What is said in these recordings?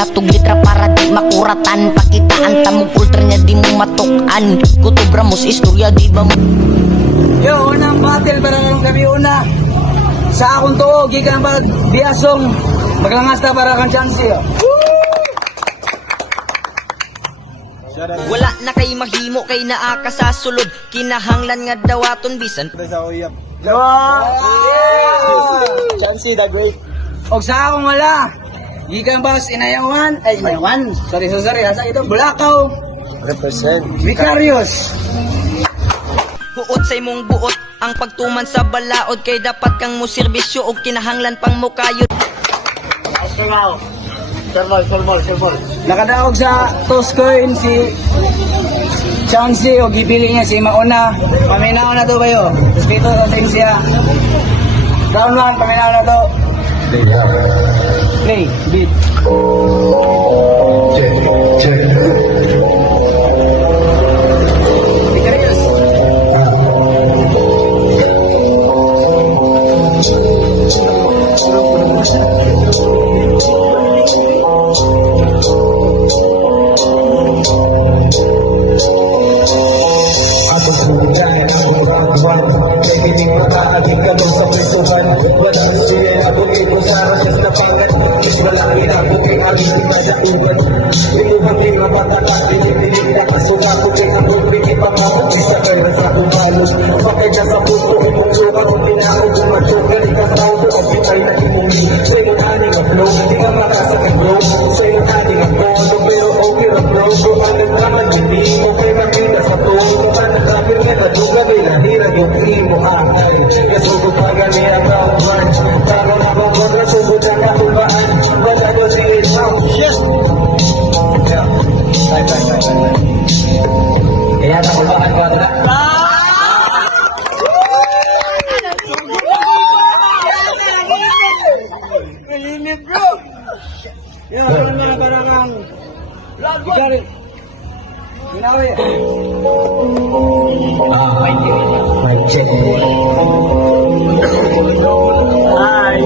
natug litra para di makuratan. Pakitaan tamog ultra niya di mo matukan. Kutubra mos istorya di ba mo. Yo, unang battle para ng gabi una. Sa akong tuo, gikan pag biasong maglangas na para kang chance yo. Wala na kay mahimo kay naa ka sa sulod. Kinahanglan nga dawaton bisan Chance the great. Og sa akong wala, gikan bas inayawan, sorry, asa ito, Bulacau. Represent. Vicarious. buot sa imong buot. Ang pagtuman sa balaod kay dapat kang muserbisyo og kinahanglan pang mukayod. Nakadaog sa toss coin si Chance o gipili niya si Mauna. Paminaw na to ba yo? Tapos dito sa siya. Down one, paminaw na to. Play, beat. Vicarious. Ako sulitan, ako nagpagwan. May piling pagkakaging kami sa prisuhan. Walang siya, ako ito sa rasas na pangat. Mas malaki na ako kay aming imadauban. Pinuhang lima patakat, pinipilig na kasunga ko kay ako pinipamahal. Isa kayo sa kumalos. Bakit na sa puto, imong suka kung pinakot kung matsugan. Ikasaw ko, ang pitay na imumi. Sa iyong aning ang flow, di ka makasakit bro. Sa iyong aning ang bono, pero okay na bro. Kung ano naman, hindi mo kay makita sa tono. Kapir nga natuga, may nahirag yung imo akay. Kasugo pa gani ang round one. Bago na bang kontra, sugod ang katubaan. Wala ko si Isang. Yes! Kaya nakubaan ko ata. Kalimit bro! Yan, naman mga barangang Vicarious. Ginawa yan. Mic check. Bawi!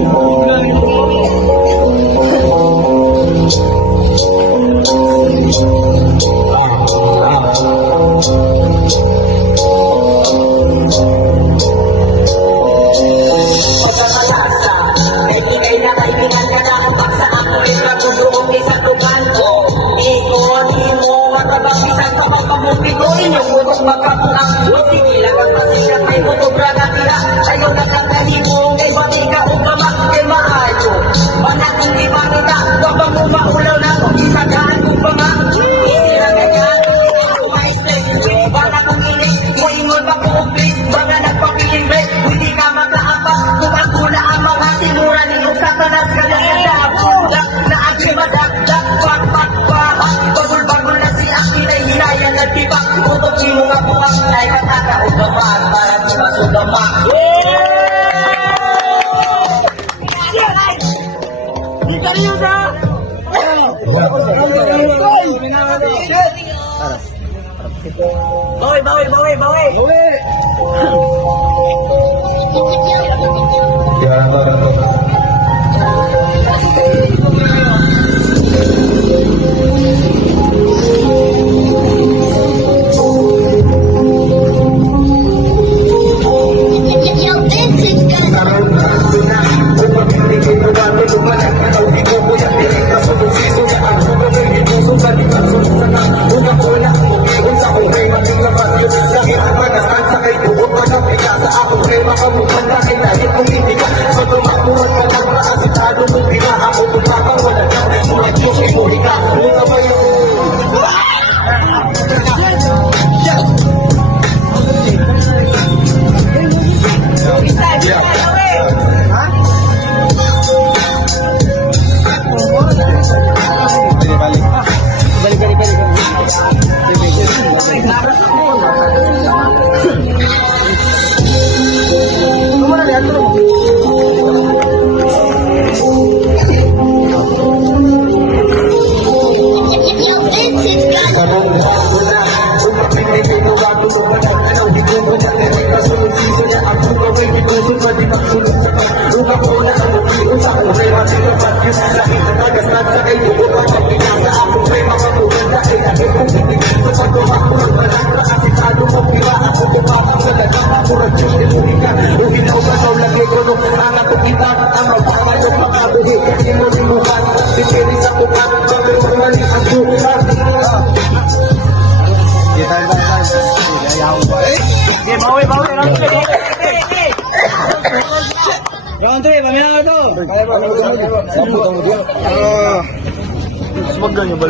Sa tumakuhan ka ng maasitado mo, pinaka mo, kung wala Round 3, paminaw to. Sumagdan niyo ba?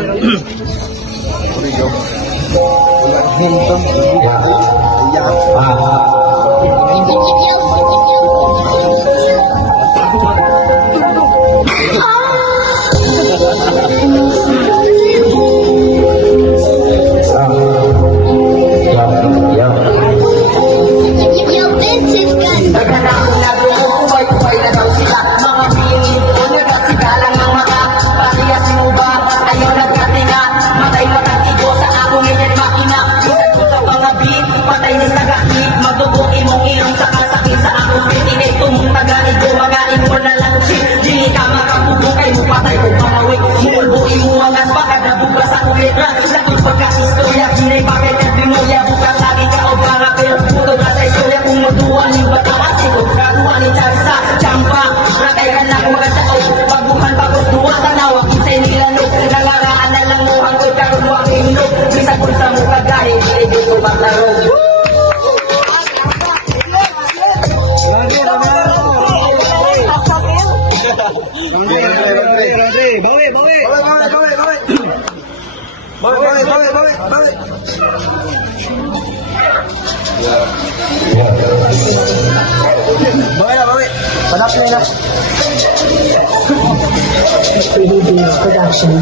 Production.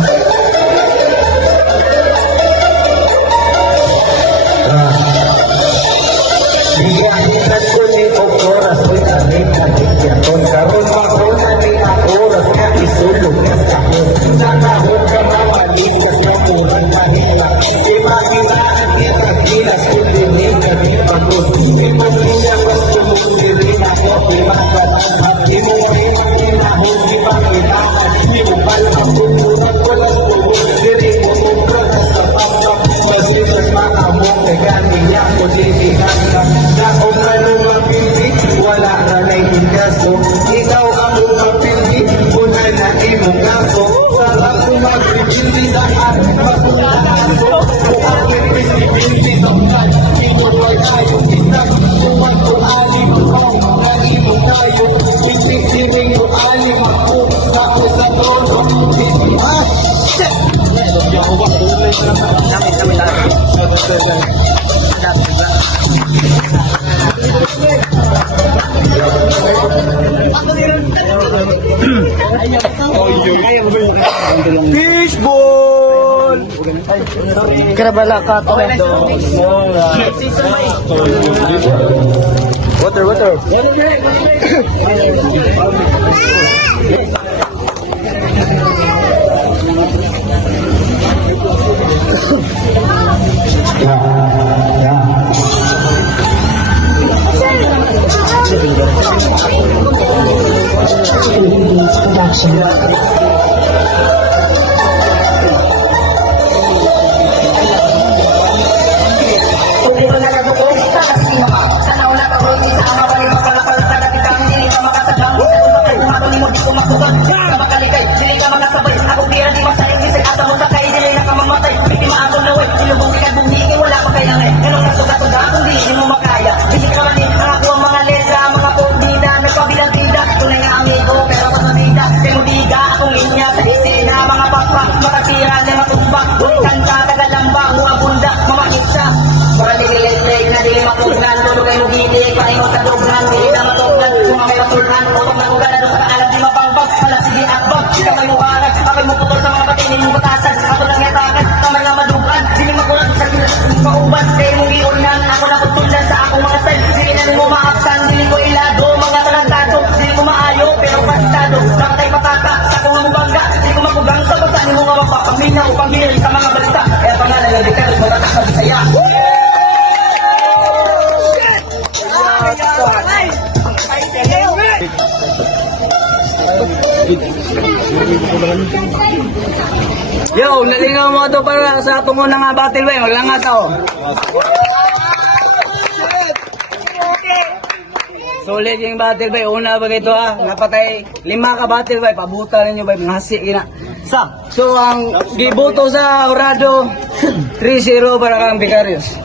Biyahinan ko ni oras ko'y kanit-kanit karon makuna ni oras nga isulog sa kahon. Sana ho ka mawalikas na murang mahila. Imaginaan niya kagilas kung dinig ka ni pagod. Ipag niya mas tumulirin ako. Imagalan at di mo rin makinahon. Di ba kailangan? Di mo palang pupunan ko lang tumulit. Diri mo mong sa pangkap. Masilas mga mong kaganiya ko lilihan ka. Kung ano mapindi, wala na na'y kaso. Ikaw ang mapindi, una na imong kaso. Sarap kung magpipindi sa akin, masula kaso. Kung ang pipindi sa ulan, inuwag tayo. Isang tuman ko alim ako, na imong tayo. Pitik-tiring ko alim ako, ako sa tono. Shit! Ako ba? Tulay ko lang. Kami lang. Fishball! Karabala ka to. Water. Philippines Production. Upang hinili sa mga balita, kaya pangalan ng Dictados Matatak sa Bisaya. Yo, nalingaw mo ito para sa atong unang battle way, maglangat ako. Solid yung battle bay, una ba ito ha, napatay 5 ka battle bay, pabuta ninyo bay, ngasi ina. So ang giboto sa Horado 3-0 para kang Vicarious.